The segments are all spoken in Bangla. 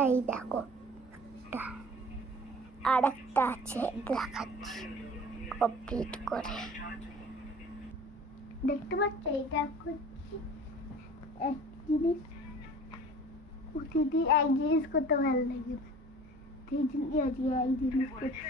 এই দেখো, আর একটা আছে, দেখাচ্ছি কমপ্লিট করে। দেখতে পাচ্ছ, এটা করছি এক জিনিস, প্রতিদিন এক জিনিস করতে ভালো লাগে না, সেই জন্য আজকে এক জিনিস করছি।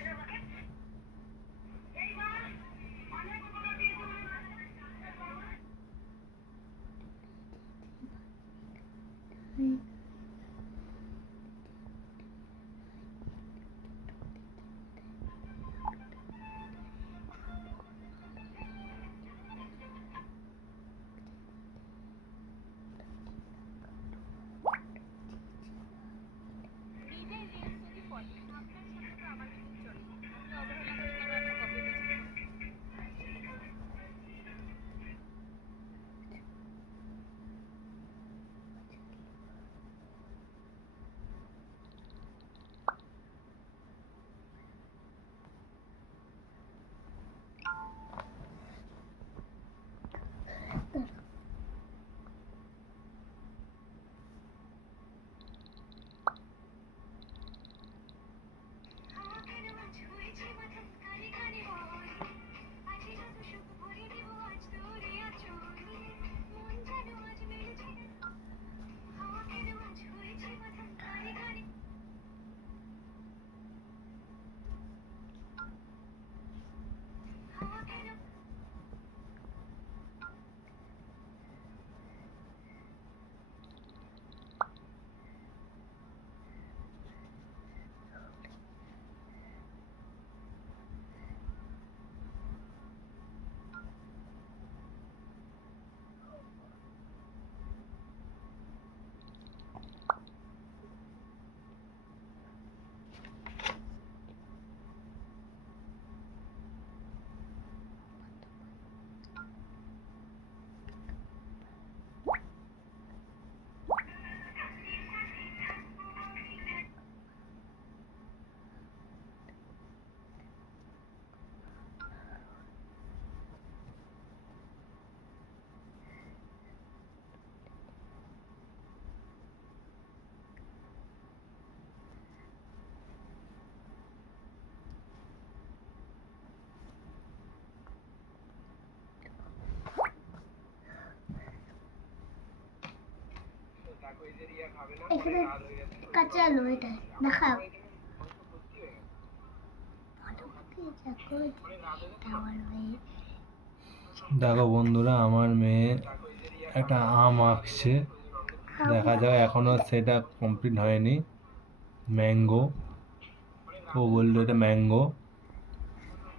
এখানে কাঁচা আলু, এটা দেখাও। দেখো বন্ধুরা, আমার মেয়ে একটা আম আঁকছে, দেখা যাক, এখনো সেটা কমপ্লিট হয়নি। ম্যাঙ্গো, ও বললো এটা ম্যাঙ্গো।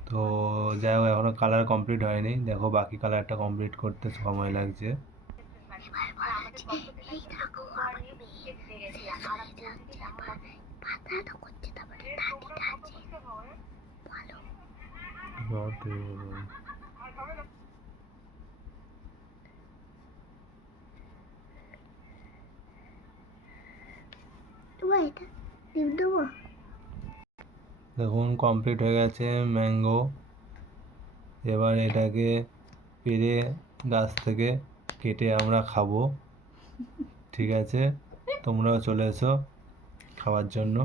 তো যাই হোক, এখনো কালার কমপ্লিট হয়নি। দেখো, বাকি কালারটা কমপ্লিট করতে সময় লাগছে। দেখুন, কমপ্লিট হয়ে গেছে ম্যাঙ্গো। এবার এটাকে পেড়ে গাছ থেকে কেটে আমরা খাবো। ঠিক আছে, তোমরাও চলে এসো খাওয়ার জন্য।